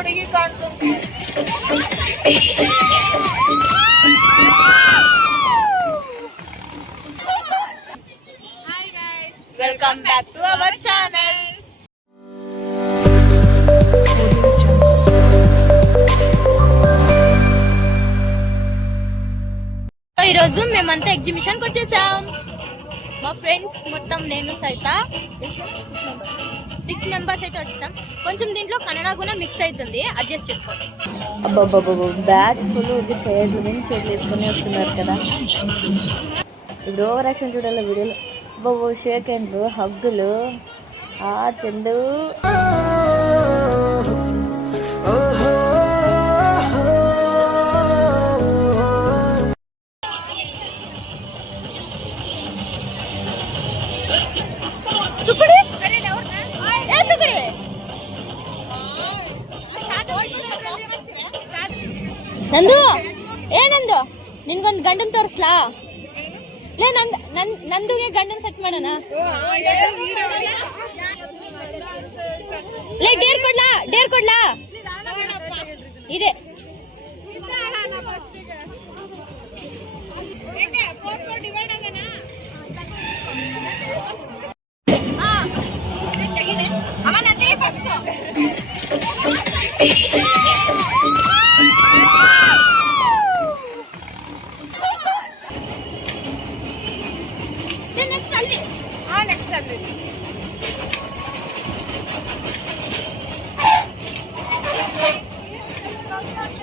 ಹುಡುಗಿ ಕಾಣ್ತದೆ. Welcome back to our channel. ఈరోజు మేమంతా ఎగ్జిబిషన్కి వచ్చేసాం. మా ఫ్రెండ్స్ మొత్తం, నేను సైత 6 మెంబర్స్ అయితే వచ్చేసాం. కొంచెం దీంట్లో కన్నడ కూడా మిక్స్ అవుతుంది, అడ్జస్ట్ చేసుకోండి. అబ్బాబ్బాబ్బా, బ్యాచ్ ఫుల్ చేయదు చేతులు వేసుకొని వస్తున్నారు కదా. ఇప్పుడు ఓవర్ యాక్షన్ చూడాలి వీడియోలో. బాబు షేక్ హ్యాండ్లు, హగ్గులు. చందు సుకుడి ನಂದು ಏನಂದು ನಿನ್ಗೊಂದು ಗಂಡನ್ ತೋರಿಸ್ಲಾ? ಲೇ ನಂದುಗೆ ಗಂಡನ್ ಸೆಟ್ ಮಾಡೋಣ. ಲೇ ಡೇರ್ ಕೊಡ್ಲಾ ಇದೆ.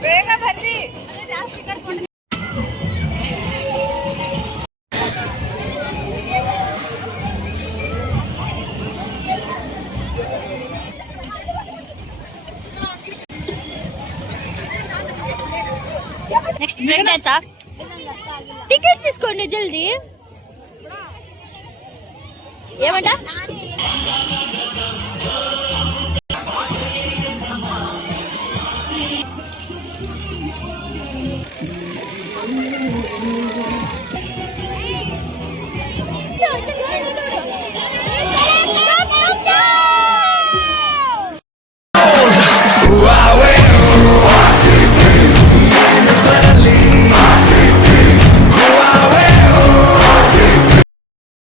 ಬೇಗ ಬರ್ರಿ. నెక్స్ట్ బ్రేక్ డాన్సా? టికెట్ తీసుకోండి జల్దీ. ఏమంటా?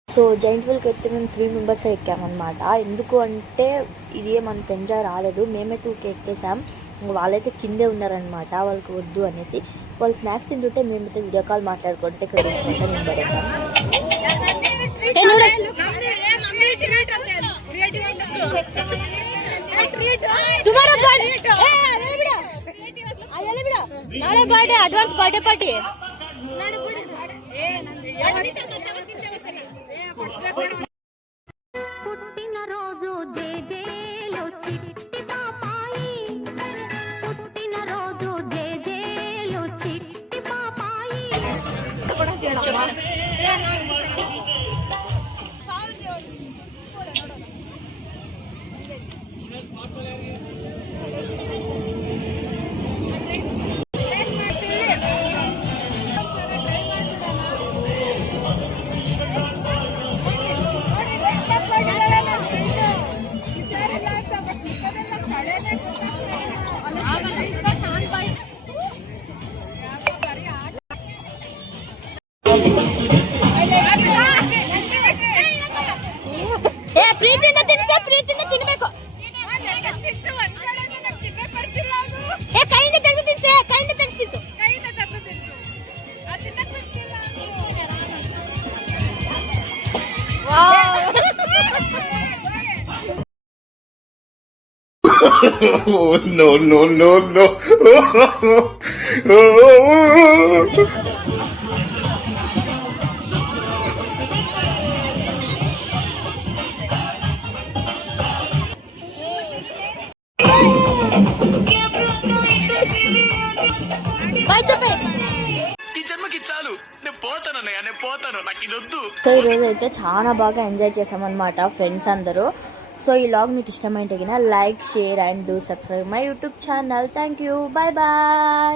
సో జైంట్ వీల్కి అయితే మేము 3 మెంబర్స్ ఎక్కామన్నమాట. ఎందుకు అంటే ఇది ఏమంత ఎంజాయ్ రాలేదు. మేమైతే ఎక్కేసాం, వాళ్ళైతే కిందే ఉన్నారనమాట. వాళ్ళకి వద్దు అనేసి వాళ్ళు స్నాక్స్ తింటుంటే మేమైతే వీడియో కాల్ మాట్లాడుకుంటే కడుచుకుంటే మేము పడేసాం. నాಳೆ బర్త్డే, అడ్వాన్స్ బర్త్డే పార్టీ. పుట్టిన రోజు జేజేలు చిట్టి పాపాయి, పుట్టిన రోజు జేజేలు చిట్టి పాపాయి. ಪ್ರೀತಿಯಿಂದ ತಿನ್ಸೆ, ಪ್ರೀತಿಯಿಂದ ತಿನ್ಬೇಕು. ಕೈಯಿಂದ ತೆಗೆದು ತಿನ್ಸೆ, ಕೈಯಿಂದ ತೆಗೆದು ತಿನ್ಸು. No, no, no, no. So ఈరోజు అయితే చాలా బాగా ఎంజాయ్ చేసామన్నమాట ఫ్రెండ్స్ అందరూ. సో ఈ వ్లాగ్ మీకు ఇష్టమైతే like, share and do subscribe my YouTube channel. Thank you, bye bye.